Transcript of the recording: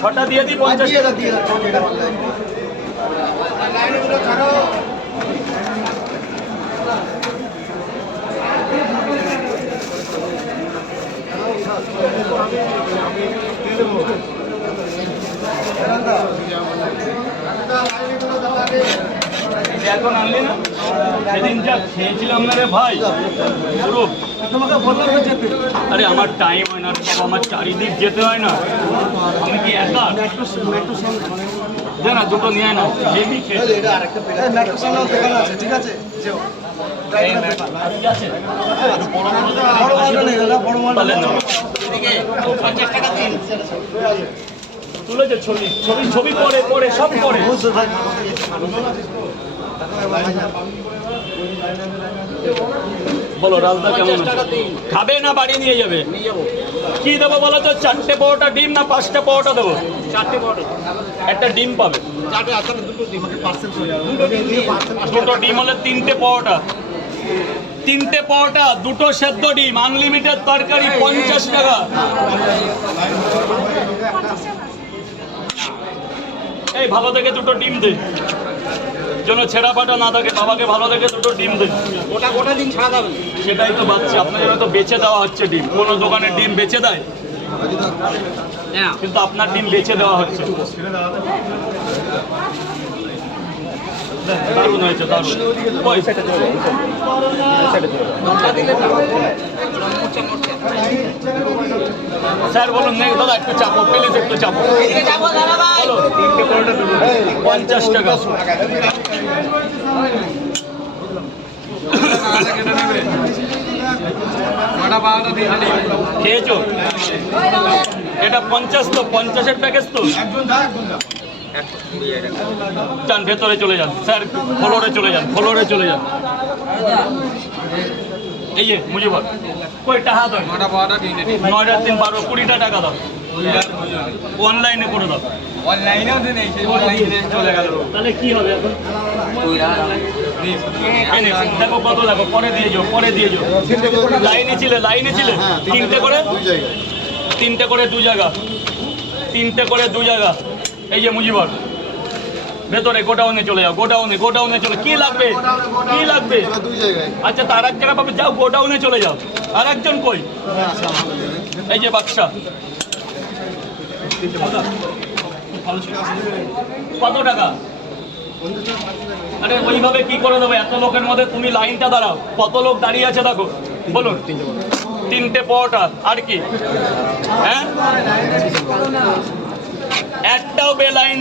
ছটা দিয়ে দিই পঞ্চাশ। এখন আনলি না? সেদিন যা খেয়েছিলাম না রে ভাই পুরো তোমাকে বললাম তো যেতে। আরে আমার টাইম হয় না বাবা আমার চারিদিক যেতে হয় না। আমি কি একা? না দুটো নিয়ে আয় না দোকান আছে ঠিক আছে? যেও। তুলেছে ছবি। ছবি। ছবি পরে পরে সব পরে। বলো রাজদা কেমন খাবে না বাড়ি নিয়ে যাবে? কি দেবো বলো তো? চারটে পরোটা ডিম না পাঁচটা পরোটা দেবো? চারটে বড় একটা ডিম পাবে। দুটো ডিম। হলে তিনটে পরোটা। তিনটে পরোটা দুটো সেদ্ধ ডিম আনলিমিটেড তরকারি পঞ্চাশ টাকা। এই ভালো দেখে দুটো ডিম দে। যেন ছেঁড়া ফাটা না থাকে বাবাকে ভালো দেখে দুটো ডিম দে গোটা গোটা দিন ছাড়া যাবে সেটাই তো বাচ্চা আপনাদের তো বেচে দেওয়া হচ্ছে ডিম। কোনো দোকানে ডিম বেচে দেয়? হ্যাঁ। কিন্তু আপনার ডিম বেচে দেওয়া হচ্ছে। দারুণ হয়েছে দারুণ। স্যার, বলুন, নেই, দাদা, একটু চাপো প্লিজ একটু চাপো। পঞ্চাশ টাকা। এটা পঞ্চাশ তো, পঞ্চাশের প্যাকেজ তো। যান ভেতরে চলে যান। স্যার, ফ্লোরে চলে যান, ফ্লোরে চলে যান। এই যে, মুজিবর। কই টাকা দাও নয়টার দিন বারো কুড়িটা টাকা দাও। অনলাইনে করে দাও। অনলাইনেও চলে গেল। তাহলে কি হবে এখন? দেখো কত দেখো পরে দিয়ে যাও পরে দিয়ে যাও। লাইনে ছিলে লাইনে ছিলে? তিনটে করে? তিনটে করে দু জায়গা। তিনটে করে দু জায়গা। এই যে মুজিবর। ভেতরে গোডাউনে চলে যাও গোডাউনে গোডাউনে চলে কি লাগবে? কি লাগবে? আচ্ছা তার এক জায়গা পাবে যাও গোডাউনে চলে যাও। আর একজন কই? এই যে বাক্সা কত টাকা? আরে ওইভাবে কি করে দেবো? এত লোকের মধ্যে তুমি লাইনটা দাঁড়াও। কত লোক দাঁড়িয়ে আছে দেখো। বলুন। তিনটে পরোটা। আর কি? হ্যাঁ? একটাও বে লাইন